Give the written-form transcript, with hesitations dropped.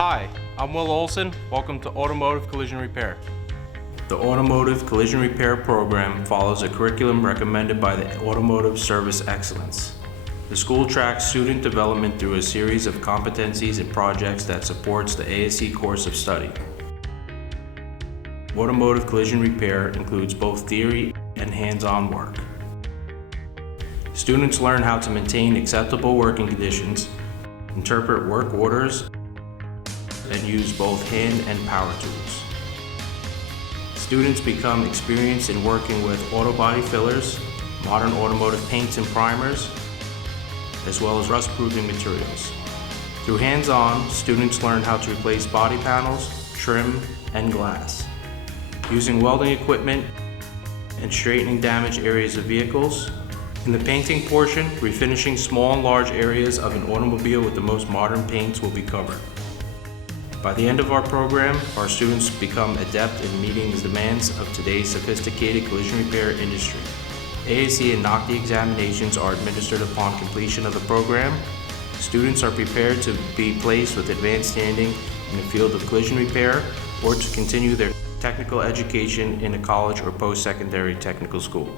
Hi, I'm Will Olson. Welcome to Automotive Collision Repair. The Automotive Collision Repair program follows a curriculum recommended by the Automotive Service Excellence. The school tracks student development through a series of competencies and projects that supports the ASE course of study. Automotive collision repair includes both theory and hands-on work. Students learn how to maintain acceptable working conditions, interpret work orders, and use both hand and power tools. Students become experienced in working with auto body fillers, modern automotive paints and primers, as well as rust-proofing materials. Through hands-on, students learn how to replace body panels, trim, and glass. Using welding equipment and straightening damaged areas of vehicles. In the painting portion, refinishing small and large areas of an automobile with the most modern paints will be covered. By the end of our program, our students become adept in meeting the demands of today's sophisticated collision repair industry. ASE and NOCTI examinations are administered upon completion of the program. Students are prepared to be placed with advanced standing in the field of collision repair or to continue their technical education in a college or post-secondary technical school.